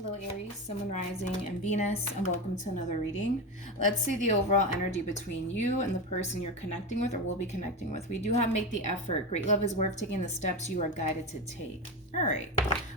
Hello Aries, Sun, Moon, Rising, and Venus, and welcome to another reading. Let's see the overall energy between you and the person you're connecting with or will be connecting with. We do have make the effort. Great love is worth taking the steps you are guided to take. All right,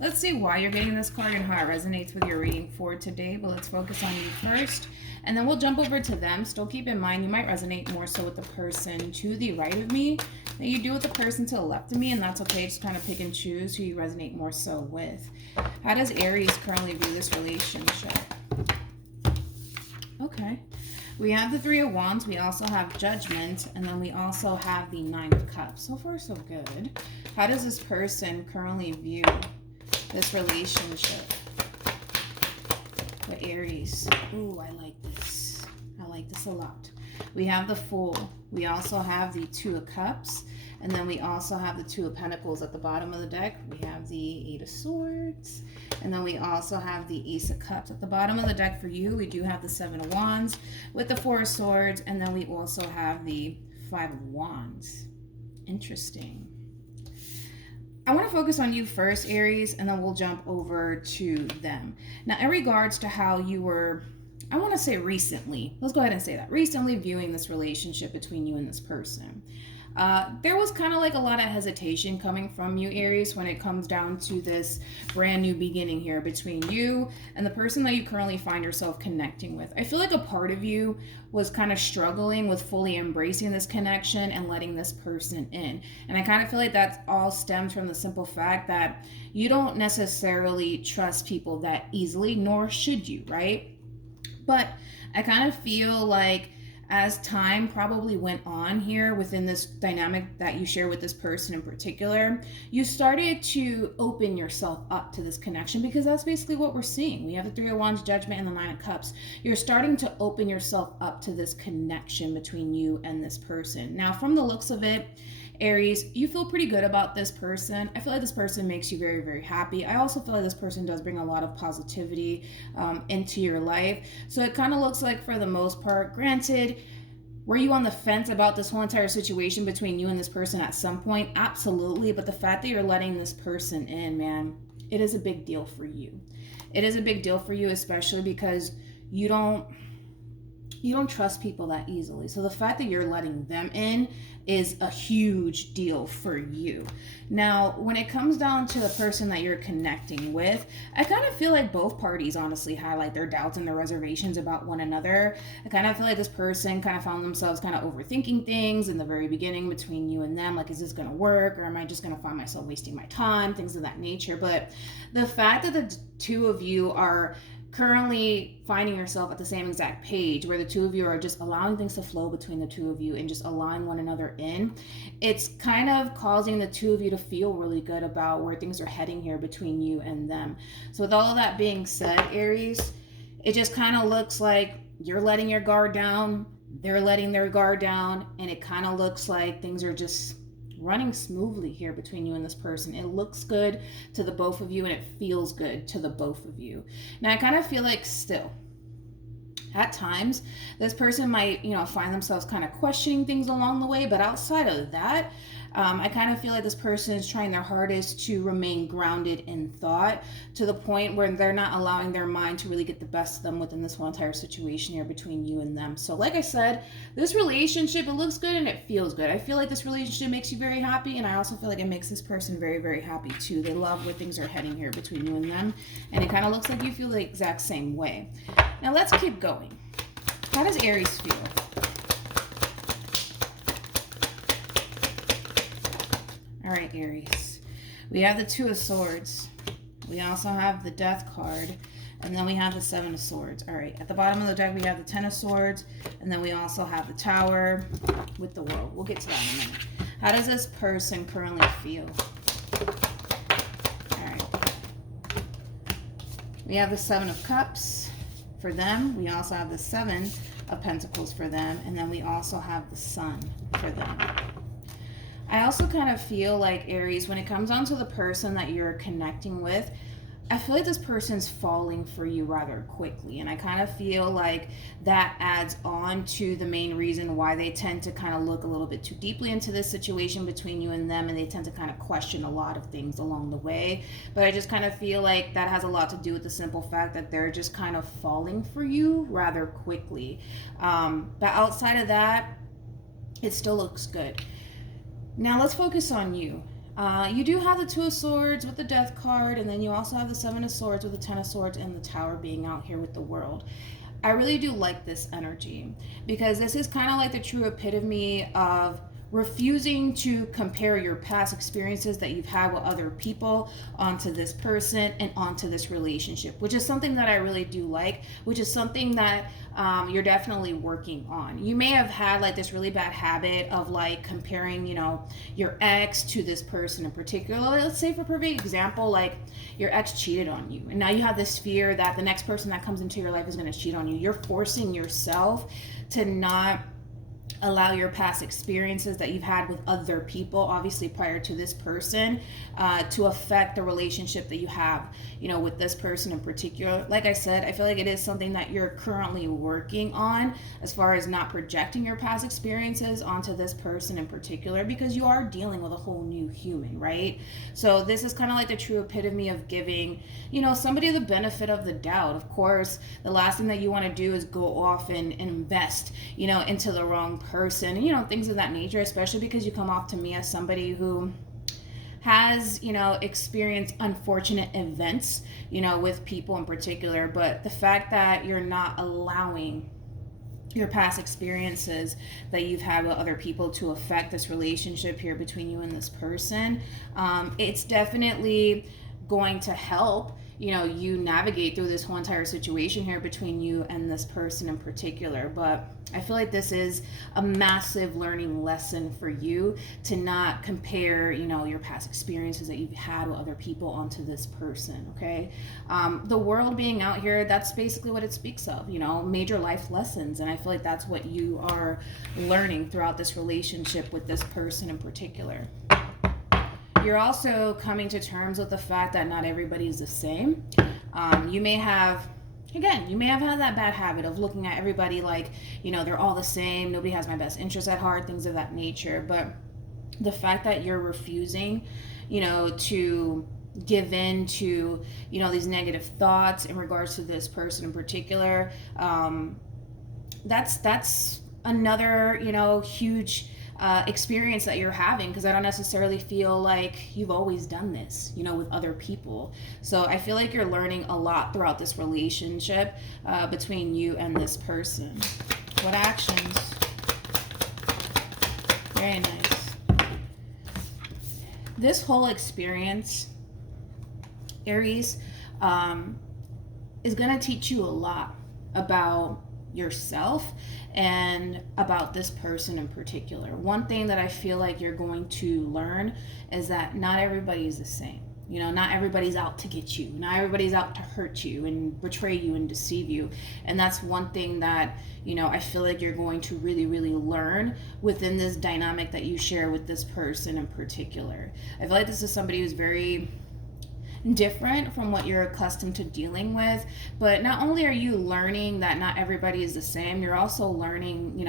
let's see why you're getting this card and how it resonates with your reading for today, but let's focus on you first, and then we'll jump over to them. Still keep in mind you might resonate more so with the person to the right of me than you do with the person to the left of me, and that's okay. Just kind of pick and choose who you resonate more so with. How does Aries currently view this relationship? Okay. We have the Three of Wands. We also have Judgment. And then we also have the Nine of Cups. So far, so good. How does this person currently view this relationship with Aries? Ooh, I like this. I like this a lot. We have the Fool. We also have the Two of Cups. And then we also have the Two of Pentacles at the bottom of the deck. We have the Eight of Swords. And then we also have the Ace of Cups. At the bottom of the deck for you, we do have the Seven of Wands with the Four of Swords. And then we also have the Five of Wands. Interesting. I want to focus on you first, Aries, and then we'll jump over to them. Now, in regards to how you were, I want to say recently, let's go ahead and say that, recently viewing this relationship between you and this person. There was kind of like a lot of hesitation coming from you, Aries, when it comes down to this brand new beginning here between you and the person that you currently find yourself connecting with. I feel like a part of you was kind of struggling with fully embracing this connection and letting this person in. And I kind of feel like that all stems from the simple fact that you don't necessarily trust people that easily, nor should you, right? But I kind of feel like as time probably went on here within this dynamic that you share with this person in particular, you started to open yourself up to this connection, because that's basically what we're seeing. We have the Three of Wands, Judgment, and the Nine of Cups. You're starting to open yourself up to this connection between you and this person. Now, from the looks of it, Aries, you feel pretty good about this person. I feel like this person makes you very, very happy. I also feel like this person does bring a lot of positivity into your life. So it kind of looks like, for the most part, granted, were you on the fence about this whole entire situation between you and this person at some point? Absolutely. But the fact that you're letting this person in, man, it is a big deal for you. It is a big deal for you, especially because you don't trust people that easily. So the fact that you're letting them in is a huge deal for you. Now, when it comes down to the person that you're connecting with, I kind of feel like both parties honestly highlight their doubts and their reservations about one another. I kind of feel like this person kind of found themselves kind of overthinking things in the very beginning between you and them. Like, is this going to work, or am I just going to find myself wasting my time? Things of that nature. But the fact that the two of you are currently finding yourself at the same exact page, where the two of you are just allowing things to flow between the two of you and just allowing one another in, it's kind of causing the two of you to feel really good about where things are heading here between you and them. So with all of that being said, Aries, it just kind of looks like you're letting your guard down, they're letting their guard down, and it kind of looks like things are just running smoothly here between you and this person. It looks good to the both of you, and it feels good to the both of you. Now, I kind of feel like still, at times, this person might, find themselves kind of questioning things along the way, but outside of that, I kind of feel like this person is trying their hardest to remain grounded in thought, to the point where they're not allowing their mind to really get the best of them within this whole entire situation here between you and them. So like I said, this relationship, it looks good and it feels good. I feel like this relationship makes you very happy, and I also feel like it makes this person very, very happy too. They love where things are heading here between you and them, and it kind of looks like you feel the exact same way. Now let's keep going. How does Aries feel? All right, Aries. We have the Two of Swords. We also have the Death card. And then we have the Seven of Swords. All right, at the bottom of the deck, we have the Ten of Swords. And then we also have the Tower with the World. We'll get to that in a minute. How does this person currently feel? All right. We have the Seven of Cups for them. We also have the Seven of Pentacles for them. And then we also have the Sun for them. I also kind of feel like, Aries, when it comes down to the person that you're connecting with, I feel like this person's falling for you rather quickly, and I kind of feel like that adds on to the main reason why they tend to kind of look a little bit too deeply into this situation between you and them, and they tend to kind of question a lot of things along the way. But I just kind of feel like that has a lot to do with the simple fact that they're just kind of falling for you rather quickly. But outside of that, it still looks good. Now let's focus on you. You do have the Two of Swords with the Death card, and then you also have the Seven of Swords with the Ten of Swords and the Tower being out here with the World. I really do like this energy because this is kind of like the true epitome of refusing to compare your past experiences that you've had with other people onto this person and onto this relationship, which is something that I really do like, which is something that you're definitely working on. You may have had like this really bad habit of like comparing, your ex to this person in particular. Let's say for perfect example, like your ex cheated on you, and now you have this fear that the next person that comes into your life is going to cheat on you. You're forcing yourself to not allow your past experiences that you've had with other people, obviously prior to this person, to affect the relationship that you have, with this person in particular. Like I said, I feel like it is something that you're currently working on as far as not projecting your past experiences onto this person in particular, because you are dealing with a whole new human, right? So this is kind of like the true epitome of giving, somebody the benefit of the doubt. Of course, the last thing that you want to do is go off and invest, into the wrong person, things of that nature, especially because you come off to me as somebody who has, experienced unfortunate events, with people in particular. But the fact that you're not allowing your past experiences that you've had with other people to affect this relationship here between you and this person, it's definitely going to help you navigate through this whole entire situation here between you and this person in particular. But I feel like this is a massive learning lesson for you to not compare, your past experiences that you've had with other people onto this person, okay? The World being out here, that's basically what it speaks of, major life lessons. And I feel like that's what you are learning throughout this relationship with this person in particular. You're also coming to terms with the fact that not everybody is the same. You may have had that bad habit of looking at everybody like, they're all the same. Nobody has my best interest at heart, things of that nature. But the fact that you're refusing, to give in to, these negative thoughts in regards to this person in particular, that's another, huge experience that you're having, because I don't necessarily feel like you've always done this, with other people. So I feel like you're learning a lot throughout this relationship between you and this person. What actions? Very nice. This whole experience, Aries, is going to teach you a lot about yourself and about this person in particular. One thing that I feel like you're going to learn is that not everybody is the same. Not everybody's out to get you. Not everybody's out to hurt you and betray you and deceive you. And that's one thing that, I feel like you're going to really, really learn within this dynamic that you share with this person in particular. I feel like this is somebody who's very different from what you're accustomed to dealing with. But not only are you learning that not everybody is the same, you're also learning,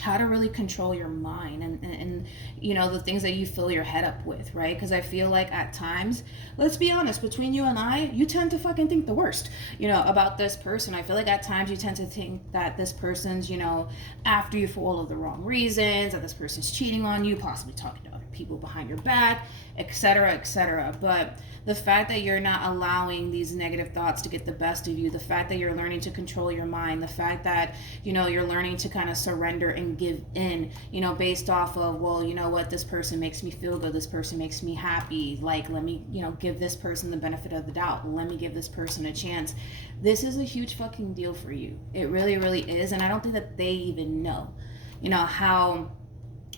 how to really control your mind and the things that you fill your head up with, right? Because I feel like at times, let's be honest, between you and I, you tend to fucking think the worst, about this person. I feel like at times you tend to think that this person's, after you for all of the wrong reasons, that this person's cheating on you, possibly talking to other people behind your back, etc., etc. But the fact that you're not allowing these negative thoughts to get the best of you, the fact that you're learning to control your mind, the fact that, you're learning to kind of surrender and give in, based off of, well, what, this person makes me feel good, this person makes me happy, like, let me, give this person the benefit of the doubt, let me give this person a chance. This is a huge fucking deal for you. It really, really is. And I don't think that they even know, how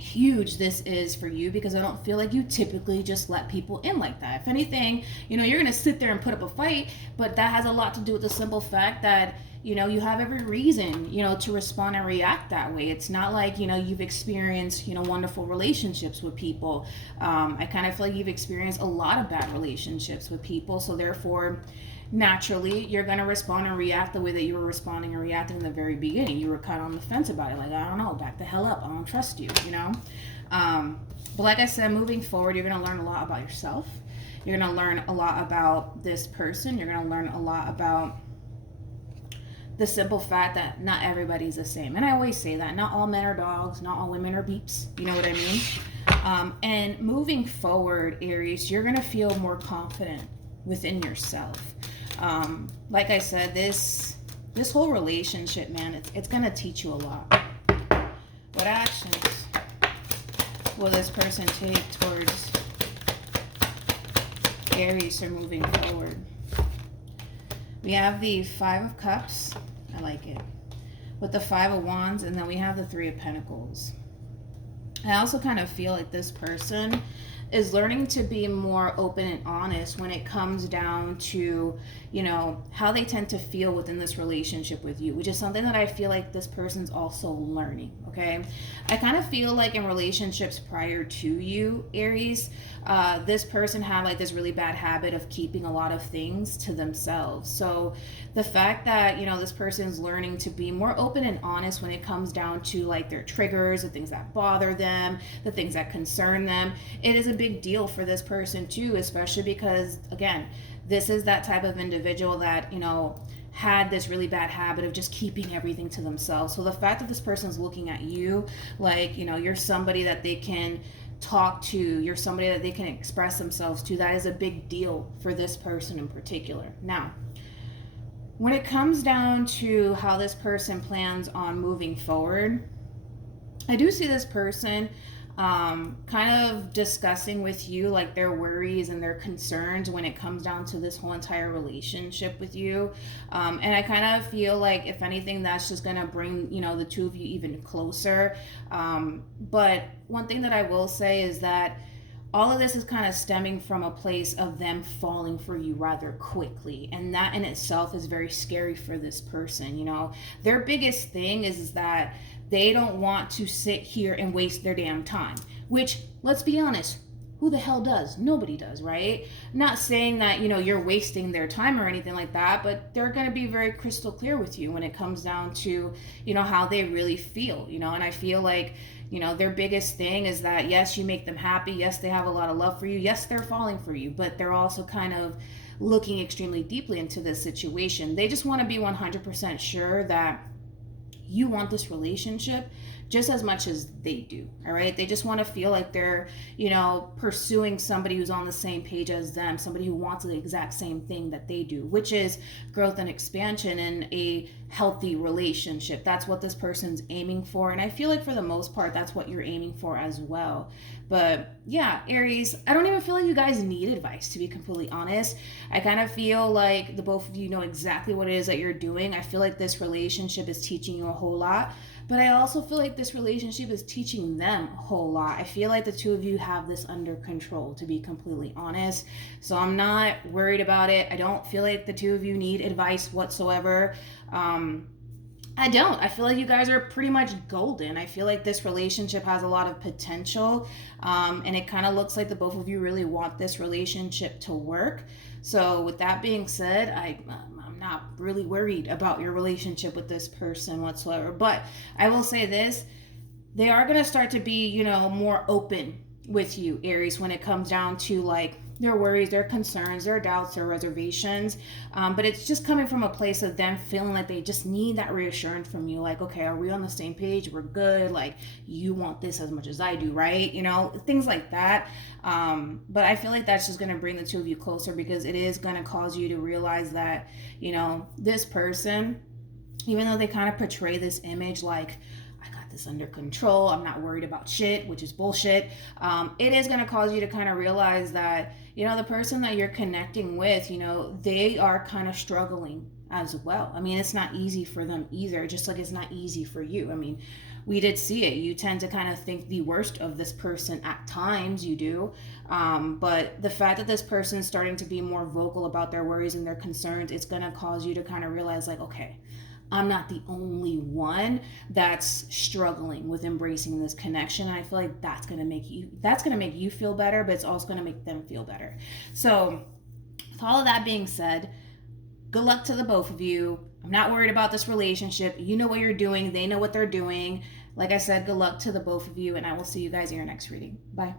huge this is for you, because I don't feel like you typically just let people in like that. If anything, you're gonna sit there and put up a fight, but that has a lot to do with the simple fact that you have every reason to respond and react that way. It's not like you've experienced wonderful relationships with people. I kind of feel like you've experienced a lot of bad relationships with people, so therefore naturally you're going to respond and react the way that you were responding and reacting in the very beginning. You were kind of on the fence about it, like, I don't know, back the hell up, I don't trust you. But like I said, moving forward, you're going to learn a lot about yourself. You're going to learn a lot about this person. You're going to learn a lot about the simple fact that not everybody's the same. And I always say that not all men are dogs, not all women are beeps. You know what I mean? And moving forward, Aries, you're going to feel more confident within yourself. Like I said, this whole relationship, man, it's going to teach you a lot. What actions will this person take towards Aries or moving forward? We have the 5 of Cups. I like it. With the 5 of Wands, and then we have the 3 of Pentacles. I also kind of feel like this person is learning to be more open and honest when it comes down to, how they tend to feel within this relationship with you, which is something that I feel like this person's also learning, okay? I kind of feel like in relationships prior to you, Aries, this person had like this really bad habit of keeping a lot of things to themselves. So the fact that, this person's learning to be more open and honest when it comes down to like their triggers, the things that bother them, the things that concern them, it is a big deal for this person too, especially because, again, this is that type of individual that, had this really bad habit of just keeping everything to themselves. So the fact that this person's looking at you like, you're somebody that they can talk to, you're somebody that they can express themselves to, that is a big deal for this person in particular. Now, when it comes down to how this person plans on moving forward, I do see this person kind of discussing with you like their worries and their concerns when it comes down to this whole entire relationship with you. And I kind of feel like, if anything, that's just going to bring, the two of you even closer. But one thing that I will say is that all of this is kind of stemming from a place of them falling for you rather quickly. And that in itself is very scary for this person. Their biggest thing is that they don't want to sit here and waste their damn time, which, let's be honest, who the hell does? Nobody does, right? Not saying that, you're wasting their time or anything like that, but they're going to be very crystal clear with you when it comes down to, how they really feel, and I feel like, their biggest thing is that, yes, you make them happy. Yes, they have a lot of love for you. Yes, they're falling for you, but they're also kind of looking extremely deeply into this situation. They just want to be 100% sure that you want this relationship just as much as they do, all right? They just want to feel like they're, pursuing somebody who's on the same page as them, somebody who wants the exact same thing that they do, which is growth and expansion in a healthy relationship. That's what this person's aiming for, and I feel like for the most part, that's what you're aiming for as well. But yeah, Aries, I don't even feel like you guys need advice, to be completely honest. I kind of feel like the both of you know exactly what it is that you're doing. I feel like this relationship is teaching you a whole lot, but I also feel like this relationship is teaching them a whole lot. I feel like the two of you have this under control, to be completely honest. So I'm not worried about it. I don't feel like the two of you need advice whatsoever. I don't. I feel like you guys are pretty much golden. I feel like this relationship has a lot of potential, and it kind of looks like the both of you really want this relationship to work. So with that being said, I'm not really worried about your relationship with this person whatsoever. But I will say this, they are going to start to be, more open with you, Aries, when it comes down to like their worries, their concerns, their doubts, their reservations. But it's just coming from a place of them feeling like they just need that reassurance from you. Like, okay, are we on the same page? We're good. Like, you want this as much as I do, right? Things like that. But I feel like that's just going to bring the two of you closer, because it is going to cause you to realize that, this person, even though they kind of portray this image like, this under control, I'm not worried about shit, which is bullshit. It is going to cause you to kind of realize that, the person that you're connecting with, they are kind of struggling as well. I mean, it's not easy for them either, just like it's not easy for you. I mean, we did see it. You tend to kind of think the worst of this person at times, you do. But the fact that this person is starting to be more vocal about their worries and their concerns, it's going to cause you to kind of realize, like, okay, I'm not the only one that's struggling with embracing this connection. And I feel like that's going to make you feel better, but it's also going to make them feel better. So with all of that being said, good luck to the both of you. I'm not worried about this relationship. You know what you're doing. They know what they're doing. Like I said, good luck to the both of you, and I will see you guys in your next reading. Bye.